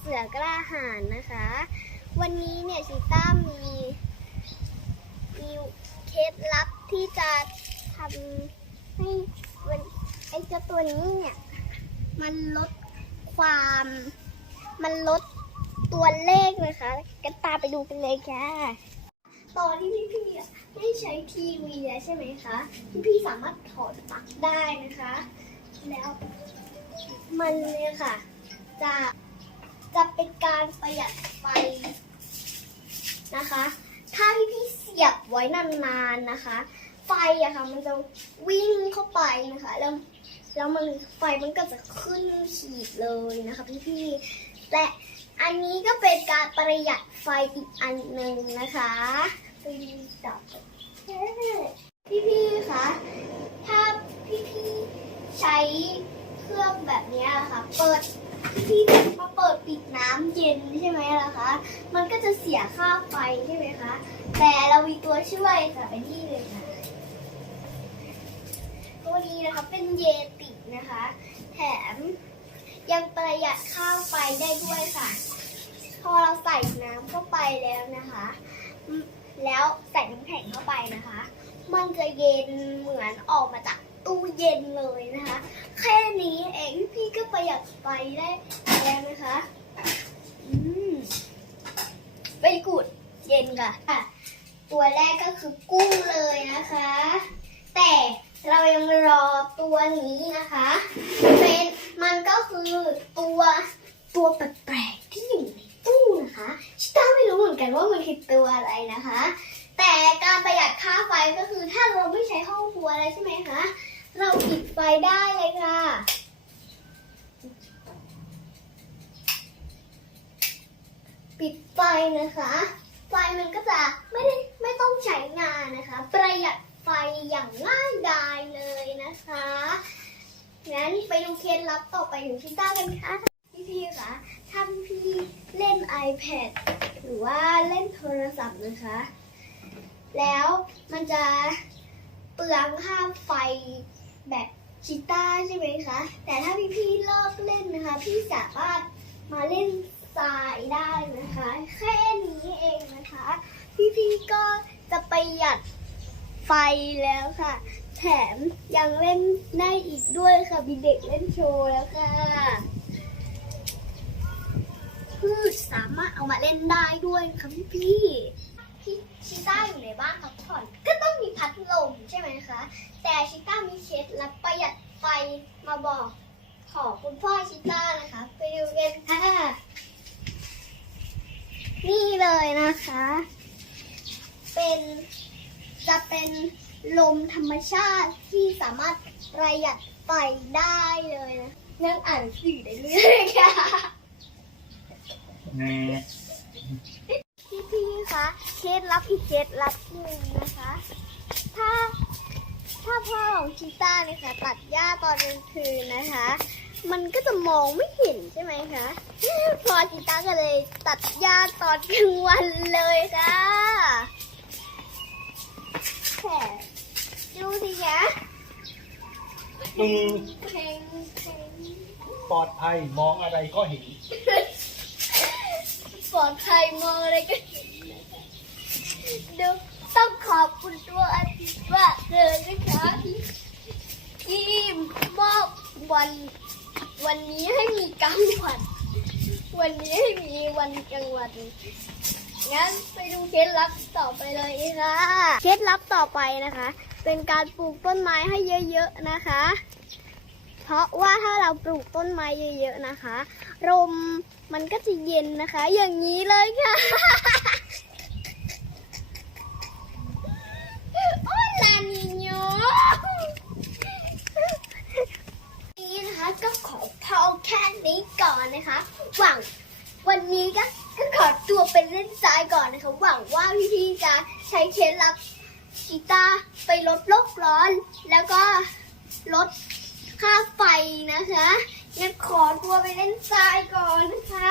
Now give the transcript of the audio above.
เสือกล้าหาญนะคะ วันนี้เนี่ยชิต้ามีมีเคล็ดลับที่จะทำให้วันไอเจ้าตัวนี้เนี่ยมันลดความมันลดตัวเลขนะคะ กันตาไปดูกันเลยค่ะตอนที่พี่พี่ไม่ใช้ทีวีแล้วใช่ไหมคะพี่พี่สามารถถอดปลั๊กได้นะคะ แล้วมันเนี่ยค่ะ จะ จะเป็นการประหยัดไฟนะคะ ถ้าพี่พี่ๆเสียบไว้นานๆนะคะ ไฟอะค่ะมันจะวิ่งเข้าไปนะคะ แล้วแล้วมันไฟมันก็จะขึ้นขีดเลยนะคะพี่พี่ๆและอันนี้ก็เป็นการประหยัดไฟอีกอันหนึ่งนะคะไปดูต่อพี่พี่ๆคะถ้าพี่พี่ๆใช้เครื่องแบบเนี้ยค่ะ เปิดพี่พี่ๆมาเปิดปิด น้ำเย็นใช่ไหมล่ะคะ มันก็จะเสียค่าไฟใช่ไหมคะ แต่เรามีตัวช่วยค่ะเป็นที่เลยค่ะ ตัวนี้นะคะเป็นเยตินะคะ แถมยังประหยัดค่าไฟได้ด้วยค่ะ พอเราใส่น้ำเข้าไปแล้วนะคะ แล้วใส่น้ำแข็งเข้าไปนะคะ มันจะเย็นเหมือนออกมาจากตู้เย็นเลยนะคะ แค่นี้เองพี่ก็ประหยัดไฟได้แล้วนะคะ อืมไปกุดเย็น ค่ะอะ ตัวแรกก็คือกุ้งเลยนะคะ แต่เรายังรอตัวนี้นะคะ เป็นมันก็คือตัวตัวแปลกๆที่อยู่ในตู้นะคะชิต้าไม่รู้เหมือนกันว่ามันคือตัวอะไรนะคะ แต่การประหยัดค่าไฟก็คือถ้าเราไม่ใช้ห้องครัวอะไรใช่ไหมคะเราปิดไฟได้เลยค่ะปิดไฟนะคะ ไฟมันก็จะไม่ได้ไม่ต้องใช้งานนะคะ ประหยัดไฟอย่างง่ายดายเลยนะคะงั้นไปดูเคล็ดลับต่อไปของชิต้ากันค่ะพี่พี่คะถ้าพี่เล่น iPad หรือว่าเล่นโทรศัพท์นะคะ แล้วมันจะเปลืองค่าไฟแบบชิต้าใช่ไหมคะ แต่ถ้าพี่พี่ๆเลิกเล่นนะคะ พี่สามารถมาเล่น สายได้นะคะ แค่นี้เองนะคะพี่พี่ๆก็จะประหยัดไฟแล้วค่ะ แถมยังเล่นได้อีกด้วยค่ะมีเด็กเล่นโชว์แล้วค่ะพืชสามารถเอามาเล่นได้ด้วยค่ะพี่พี่ๆพี่ชิต้าอยู่ในบ้านพักผ่อนก็ต้องมีพัดลมใช่ไหมคะ แต่ชิต้ามีเคล็ดลับประหยัดไฟมาบอกขอคุณพ่อชิต้านะคะ ไปดูกันค่ะ นี่ เลยนะคะ เป็นจะเป็นลมธรรมชาติที่สามารถประหยัดไฟได้เลยนะนั่งอ่านสื่อได้ด้วยค่ะแน่พี่พี่ๆคะเคล็ดลับอีกเคล็ดลับหนึ่งนะคะ ถ้าถ้าพ่อของชิต้านะคะตัดหญ้าตอนกลางคืนนะคะ มันก็จะมองไม่เห็นใช่ไหมคะ พอชิต้าก็เลยตัดหญ้าตอนกลางวันเลยค่ะแค่ดูสิคะอืมเพลงเพลงปลอดภัยมองอะไรก็เห็น ปลอดภัยมองอะไรก็เห็นนะคะดูต้องขอบคุณตัวอาทิตย์มากเลยนะคะที่ที่มอบวัน วันนี้ให้มี กลางวัน วันนี้มีวันกลางวัน งั้นไปดูเคล็ดลับต่อไปเลยค่ะเคล็ดลับต่อไปนะคะ เป็นการปลูกต้นไม้ให้เยอะๆนะคะ เพราะว่าถ้าเราปลูกต้นไม้เยอะ ๆนะคะลมมันก็จะเย็นนะคะ อย่างนี้เลยค่ะ โอ้ลานิโยนี่นะคะก็ขอพอแค่นี้ก่อ นะคะ หวังวันนี้ก็ก็ขอตัวไปเล่นทรายก่อนนะคะ หวังว่าพี่ๆจะใช้เคล็ดลับกีตาร์ไปลดโลกร้อน แล้วก็ลดค่าไฟนะคะงั้นขอตัวไปเล่นทรายก่อนนะคะ